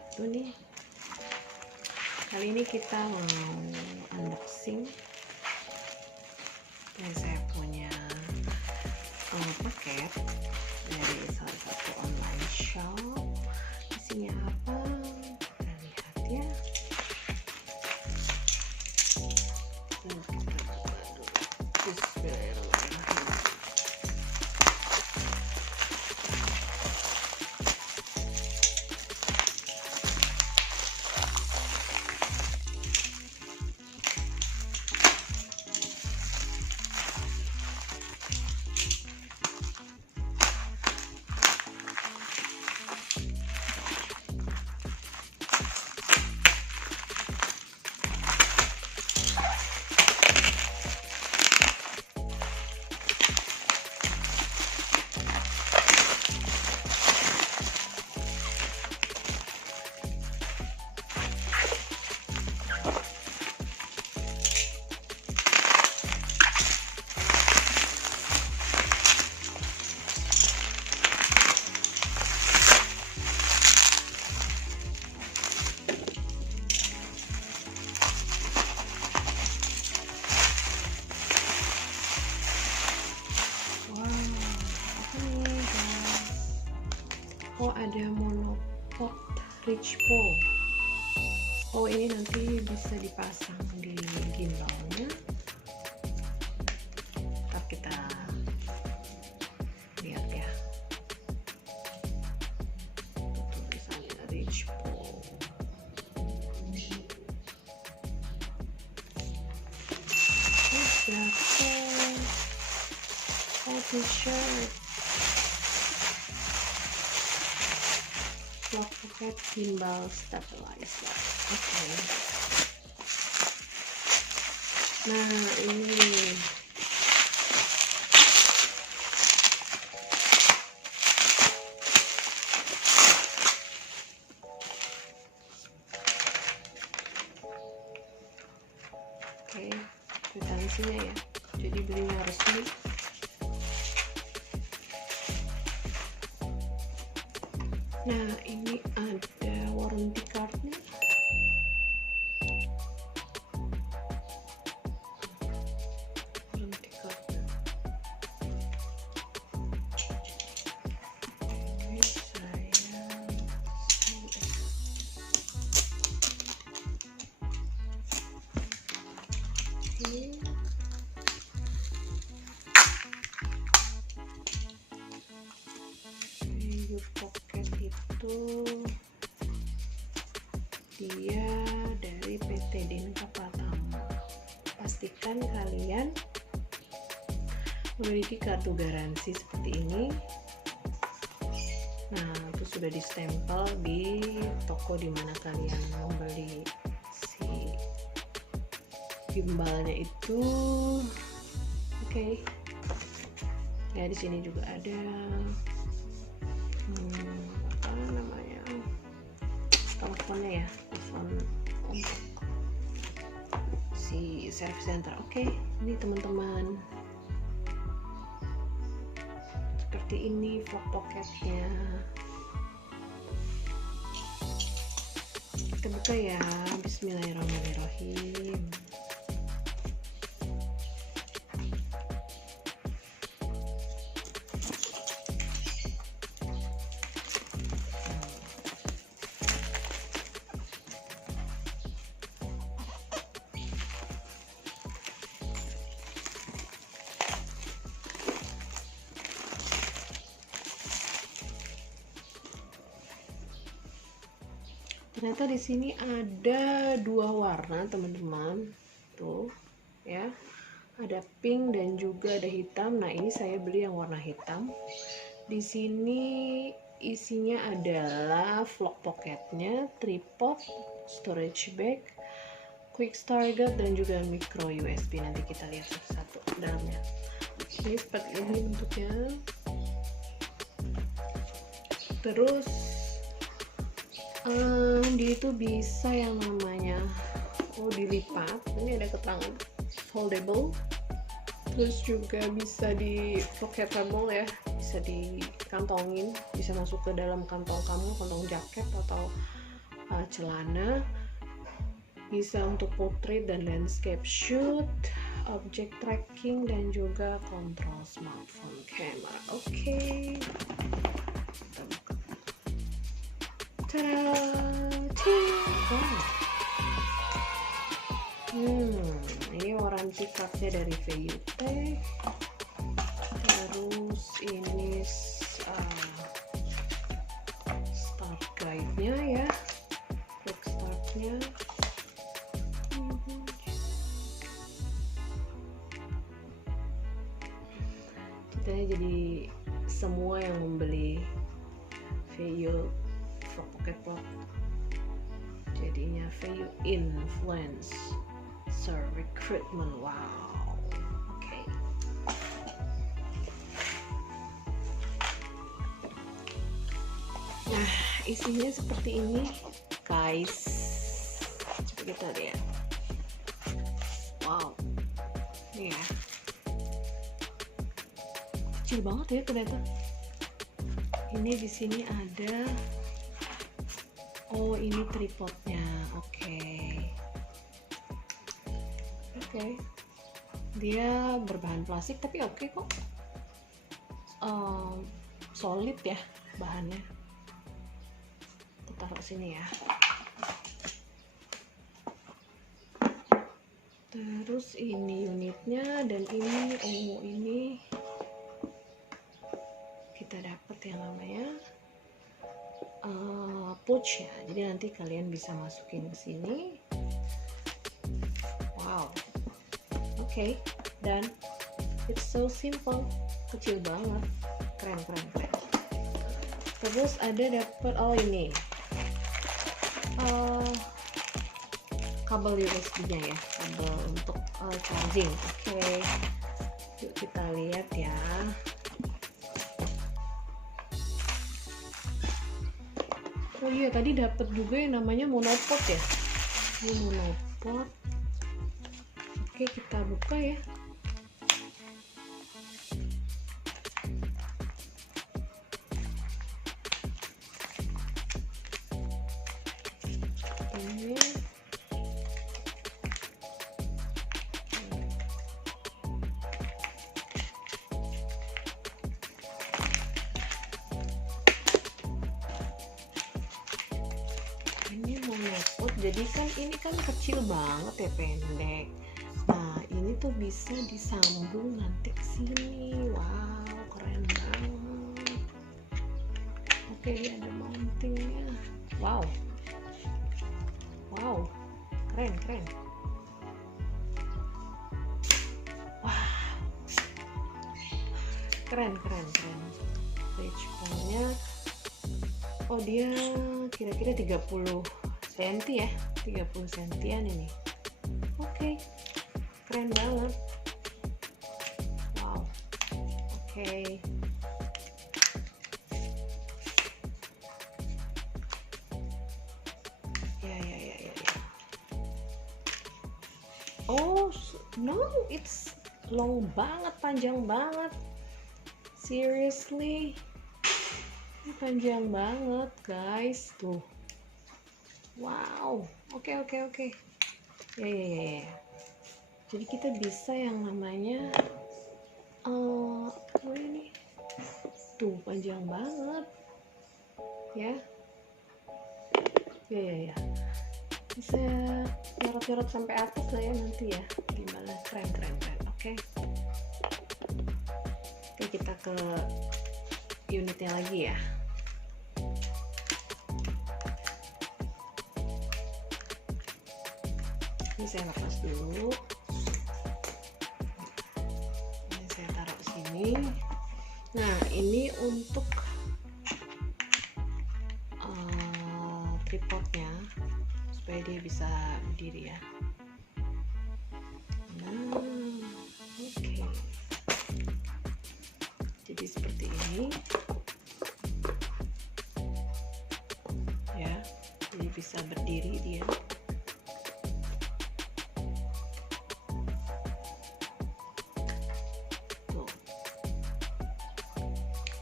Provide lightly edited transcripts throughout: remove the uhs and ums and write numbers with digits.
satu nih. Kali ini kita mau unboxing. Dan saya punya paket dari salah satu online shop. Isinya apa? Kita lihat ya. Kita buka dulu. Bismillahirrahmanirrahim. Oh, ada Monopod Gimbal. Oh, ini nanti bisa dipasang di gimbalnya. Ntar kita lihat ya. Tulisannya Gimbal. Jaket. Oh, t-shirt. Pocket gimbal stabilizer. Oke. Nah, ini oke, kwitansinya ya. Jadi belinya resmi. Nah, ini ada warranty cardnya. Warranty cardnya. Ini saya ini. Pocket itu dia dari PT Pertama. Pastikan kalian memiliki kartu garansi seperti ini. Nah, itu sudah distempel di toko dimana kalian membeli si gimbalnya itu. Oke. Ya, di sini juga ada apa namanya, teleponnya ya, telepon untuk si service center. Oke, ini teman-teman, seperti ini vlog pocketnya. Kita buka ya. Bismillahirrahmanirrahim. Ternyata di sini ada dua warna, teman-teman. Tuh, ya. Ada pink dan juga ada hitam. Nah, ini saya beli yang warna hitam. Di sini isinya adalah vlog pocketnya, tripod, storage bag, quick start guide, dan juga micro USB. Nanti kita lihat satu-satu dalamnya. Ini seperti ini bentuknya. Terus dia itu bisa yang namanya dilipat. Ini ada keterangan foldable. Terus juga bisa di pocketable ya, bisa dikantongin, bisa masuk ke dalam kantong kamu, kantong jaket atau celana, bisa untuk portrait dan landscape shoot, object tracking, dan juga kontrol smartphone camera. Oke. Kita buka. Tada! Ini warranty cardnya dari Feiyu. Terus ini start guide-nya ya, quick start-nya. Ceritanya jadi semua yang membeli Feiyu for Pocketable jadinya Feiyu Influencer Recruitment. Wow. Oke. Nah, isinya seperti ini, guys. Coba kita lihat. Wow. Ini ya. Kecil banget ya ternyata. Ini di sini ada. Oh, ini tripodnya. Oke. Dia berbahan plastik tapi oke kok. Solid ya bahannya. Kita taruh sini ya. Terus ini unitnya, dan ini kita dapat yang namanya pouch ya. Jadi nanti kalian bisa masukin ke sini. Wow. Oke. Dan it's so simple, kecil banget, keren. Terus ada dapat ini kabel USB-nya ya, kabel untuk charging. Oke. Yuk kita lihat ya. Oh iya, tadi dapat juga yang namanya Monopod ya. Ini Monopod. Oke, kita buka ya. Ini Monopod, jadi kan ini kan kecil banget ya, pendek. Nah, ini tuh bisa disambung nanti ke sini. Wow, keren banget. Oke, ini ada mountingnya. Wow, keren. Wow, keren. Page nya, oh dia kira-kira 30 cm ya, 30 cm ini. Oke. Keren banget. Wow. Oke. Ya. Oh, no, it's long banget, panjang banget. Seriously. Ini panjang banget, guys. Tuh. Wow. Oke. Ya. Jadi kita bisa yang namanya apa ini? Tuh, panjang banget. Ya. Ya. Bisa nyorot-nyorot sampai atas lah ya nanti ya. Gimana? Keren. Oke. Oke, kita ke unitnya lagi ya. Ini saya lepas dulu. Ini saya taruh sini. Nah, ini untuk tripodnya supaya dia bisa berdiri ya. Nah, oke. Jadi seperti ini ya, jadi bisa berdiri dia. Tuh,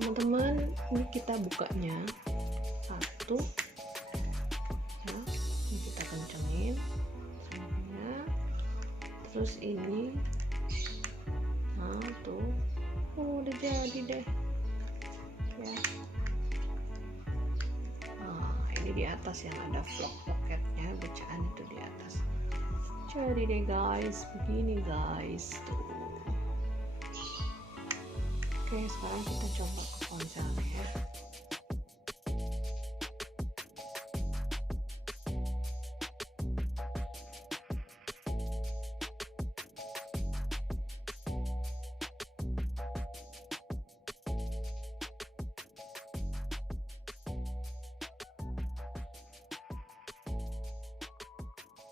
teman-teman, ini kita bukanya satu ya. Terus ini, nah tuh, udah jadi deh ya. Nah, ini di atas yang ada vlog pocketnya, bacaan itu di atas. Jadi deh guys, begini guys tuh. Oke, sekarang kita coba ke ponselnya ya.